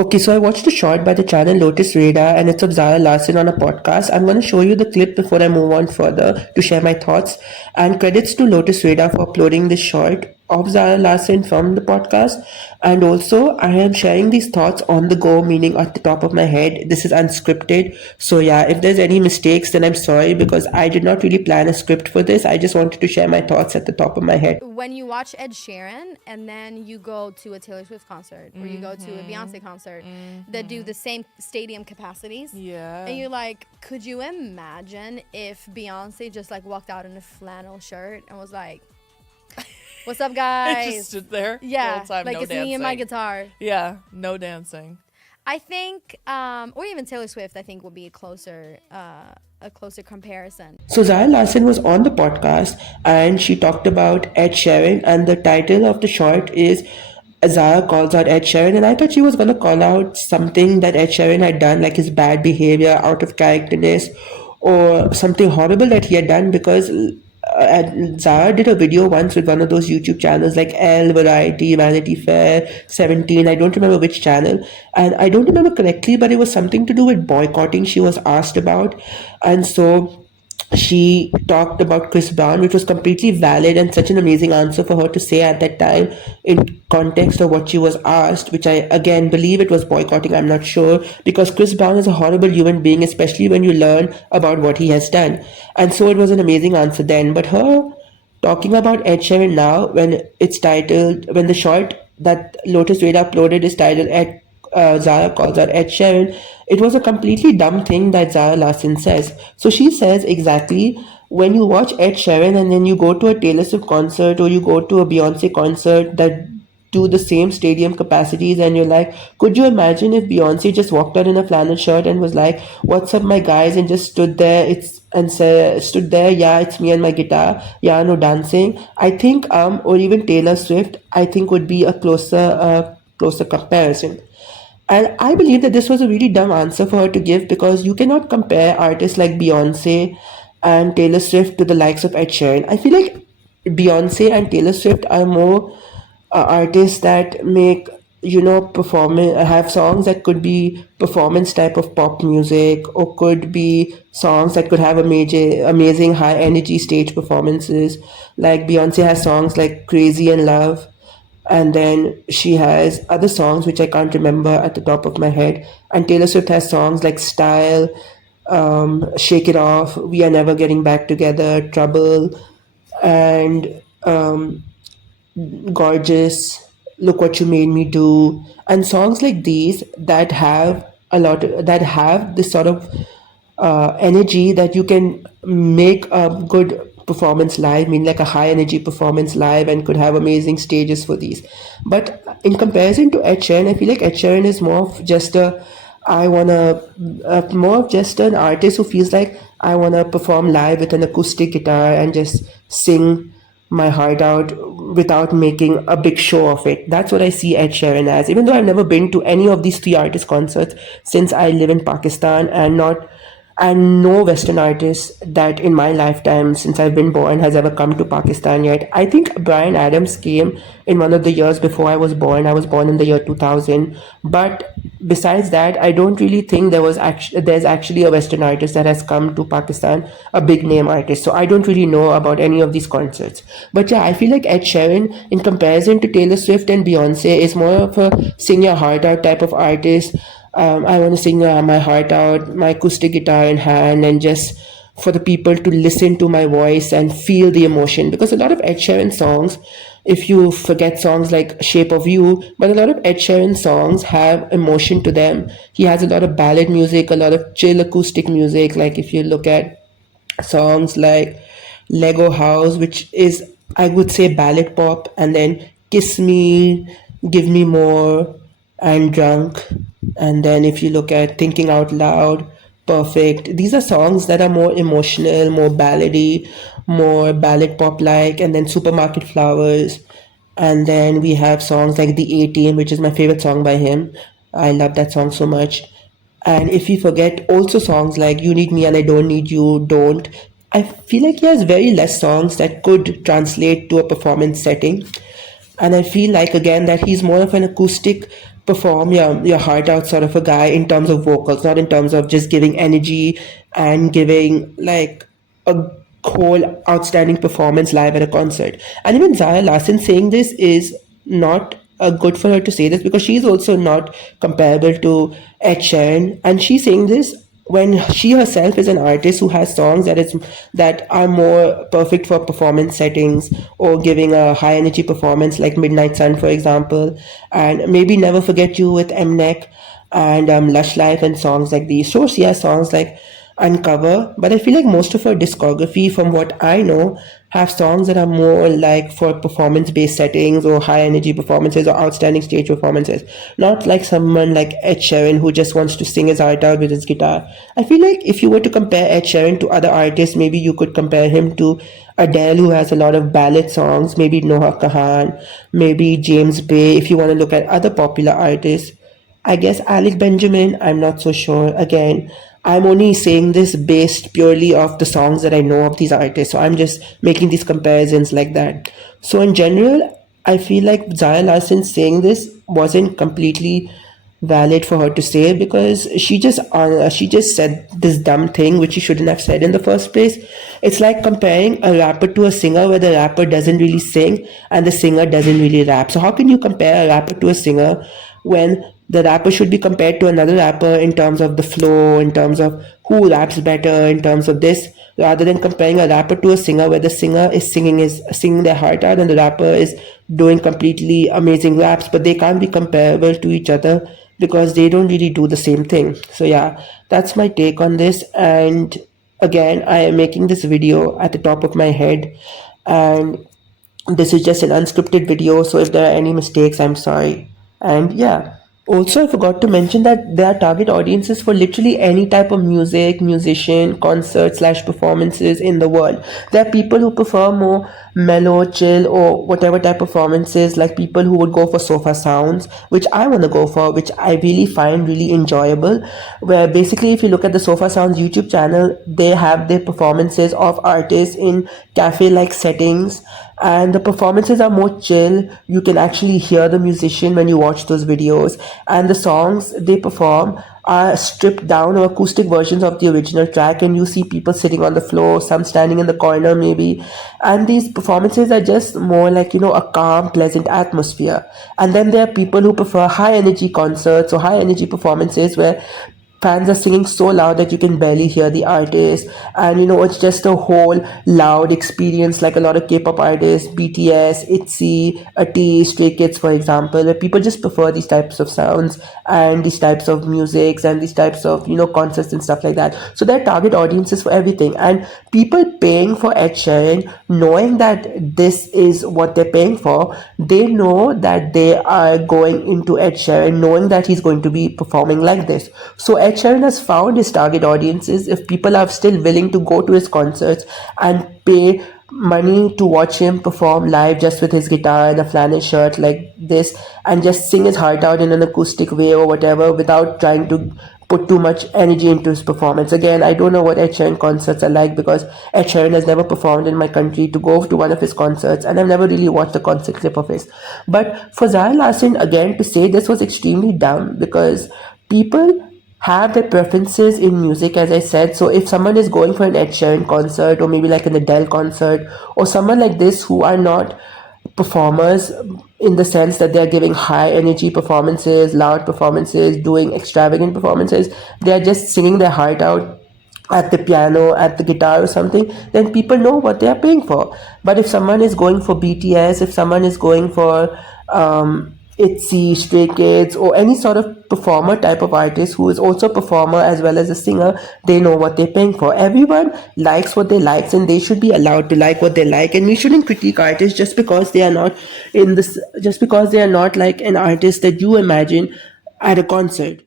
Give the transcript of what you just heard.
Okay, so I watched a short by the channel Lotus Radar and it's of Zara Larsson on a podcast. I'm going to show you the clip before I move on further to share my thoughts. And credits to Lotus Radar for uploading this short of Zara Larsson from the podcast. And also, I am sharing these thoughts on the go, meaning at the top of my head. This is unscripted. So, yeah, if there's any mistakes, then I'm sorry because I did not really plan a script for this. I just wanted to share my thoughts at the top of my head. When you watch Ed Sheeran and then you go to a Taylor Swift concert or you go to a Beyonce concert that do the same stadium capacities, Yeah. and you're like, could you imagine if Beyonce just like walked out in a flannel shirt and was like, "What's up, It guys?" just stood there the Yeah, whole time, like no it's dancing. me and my guitar. Yeah, no dancing. I think, or even Taylor Swift, I think will be a closer comparison. So Zara Larsson was on the podcast and she talked about Ed Sheeran, and the title of the short is Zara calls out Ed Sheeran, and I thought she was gonna call out something that Ed Sheeran had done, like his bad behavior, out of characterness, or something horrible that he had done because Zara did a video once with one of those YouTube channels like Elle, Variety, Vanity Fair, 17. I don't remember which channel, and I don't remember correctly, but it was something to do with boycotting she was asked about, and so she talked about Chris Brown, which was completely valid and such an amazing answer for her to say at that time in context of what she was asked, which I again believe it was boycotting, I'm not sure, because Chris Brown is a horrible human being, especially when you learn about what he has done. And so it was an amazing answer then. But her talking about Ed Sheeran now, when the short that Lotus Radar uploaded is titled Zara calls out Ed Sheeran, it was a completely dumb thing that Zara Larsson says. So she says exactly when you watch Ed Sheeran and then you go to a Taylor Swift concert or you go to a Beyonce concert that do the same stadium capacities, and you're like, could you imagine if Beyonce just walked out in a flannel shirt and was like, "What's up, my guys?" and just stood there, stood there, yeah, it's me and my guitar, yeah, no dancing. I think or even Taylor Swift, I think would be a closer comparison. And I believe that this was a really dumb answer for her to give because you cannot compare artists like Beyonce and Taylor Swift to the likes of Ed Sheeran. I feel like Beyonce and Taylor Swift are more artists that make, have songs that could be performance type of pop music, or could be songs that could have amazing high energy stage performances. Like Beyonce has songs like Crazy and Love, and then she has other songs which I can't remember at the top of my head. And Taylor Swift has songs like Style, Shake It Off, We Are Never Getting Back Together, Trouble, and Gorgeous, Look What You Made Me Do, and songs like these that have that have this sort of energy that you can make a good performance live, mean like a high energy performance live, and could have amazing stages for these. But in comparison to Ed Sheeran, I feel like Ed Sheeran is more of just more of just an artist who feels like I wanna perform live with an acoustic guitar and just sing my heart out without making a big show of it. That's what I see Ed Sheeran as. Even though I've never been to any of these three artist concerts since I live in Pakistan, and no Western artist that in my lifetime since I've been born has ever come to Pakistan yet. I think Brian Adams came in one of the years before I was born. I was born in the year 2000. But besides that, I don't really think there's actually a Western artist that has come to Pakistan, a big name artist. So I don't really know about any of these concerts. But yeah, I feel like Ed Sheeran, in comparison to Taylor Swift and Beyonce, is more of a sing your heart out type of artist. I want to sing my heart out, my acoustic guitar in hand, and just for the people to listen to my voice and feel the emotion. Because a lot of Ed Sheeran songs, if you forget songs like Shape of You, but a lot of Ed Sheeran songs have emotion to them. He has a lot of ballad music, a lot of chill acoustic music. Like if you look at songs like Lego House, which is, I would say, ballad pop, and then Kiss Me, Give Me More, and Drunk. And then if you look at Thinking Out Loud, Perfect, these are songs that are more emotional, more ballady, more ballad pop like. And then Supermarket Flowers. And then we have songs like The A-Team, which is my favorite song by him. I love that song so much. And if you forget also songs like You Need Me and I Don't Need You, Don't, I feel like he has very less songs that could translate to a performance setting. And I feel like again that he's more of an acoustic perform your heart out sort of a guy in terms of vocals, not in terms of just giving energy and giving like a whole outstanding performance live at a concert. And even Zara Larsson saying this is not good for her to say this, because she's also not comparable to Ed Sheeran, and she's saying this when she herself is an artist who has songs that are more perfect for performance settings or giving a high energy performance, like Midnight Sun, for example, and maybe Never Forget You with Mnek, and Lush Life and songs like these. Sure, she has songs like Uncover, but I feel like most of her discography, from what I know, have songs that are more like for performance based settings or high energy performances or outstanding stage performances. Not like someone like Ed Sheeran who just wants to sing his heart out with his guitar. I feel like if you were to compare Ed Sheeran to other artists, maybe you could compare him to Adele, who has a lot of ballad songs, maybe Noah Kahan, maybe James Bay, if you want to look at other popular artists. I guess Alec Benjamin, I'm not so sure. Again, I'm only saying this based purely off the songs that I know of these artists. So I'm just making these comparisons like that. So in general, I feel like Zara Larsson saying this wasn't completely valid for her to say, because she just said this dumb thing which she shouldn't have said in the first place. It's like comparing a rapper to a singer, where the rapper doesn't really sing and the singer doesn't really rap. So how can you compare a rapper to a singer when the rapper should be compared to another rapper in terms of the flow, in terms of who raps better, in terms of this, rather than comparing a rapper to a singer, where the singer is singing their heart out and the rapper is doing completely amazing raps, but they can't be comparable to each other because they don't really do the same thing. So yeah, that's my take on this. And again, I am making this video at the top of my head, and this is just an unscripted video, so if there are any mistakes, I'm sorry. And yeah, also, I forgot to mention that there are target audiences for literally any type of music, musician, concert slash performances in the world. There are people who prefer more mellow, chill, or whatever type performances, like people who would go for sofa sounds, which I want to go for, which I really find really enjoyable. Where basically, if you look at the Sofa Sounds YouTube channel, they have their performances of artists in cafe like settings, and the performances are more chill. You can actually hear the musician when you watch those videos, and the songs they perform are stripped down or acoustic versions of the original track, and you see people sitting on the floor, some standing in the corner maybe, and these performances are just more like, a calm, pleasant atmosphere. And then there are people who prefer high energy concerts or high energy performances where fans are singing so loud that you can barely hear the artist, and it's just a whole loud experience, like a lot of K-pop artists, BTS, ITZY, AT, Stray Kids, for example, where people just prefer these types of sounds and these types of musics and these types of concerts and stuff like that. So there are target audiences for everything, and people paying for Ed Sheeran, knowing that this is what they're paying for, they know that they are going into Ed Sheeran knowing that he's going to be performing like this. So Ed Sheeran has found his target audiences. If people are still willing to go to his concerts and pay money to watch him perform live just with his guitar and a flannel shirt like this, and just sing his heart out in an acoustic way or whatever, without trying to put too much energy into his performance. Again, I don't know what Ed Sheeran concerts are like, because Ed Sheeran has never performed in my country to go to one of his concerts, and I've never really watched a concert clip of his. But for Zara Larsson, again, to say this was extremely dumb, because people have their preferences in music, as I said. So if someone is going for an Ed Sheeran concert, or maybe like an Adele concert, or someone like this who are not performers in the sense that they're giving high energy performances, loud performances, doing extravagant performances, they're just singing their heart out at the piano, at the guitar or something, then people know what they are paying for. But if someone is going for BTS, if someone is going for ITZY, Stray Kids, or any sort of performer type of artist who is also a performer as well as a singer, they know what they're paying for. Everyone likes what they like, and they should be allowed to like what they like. And we shouldn't critique artists just because they are not just because they are not like an artist that you imagine at a concert.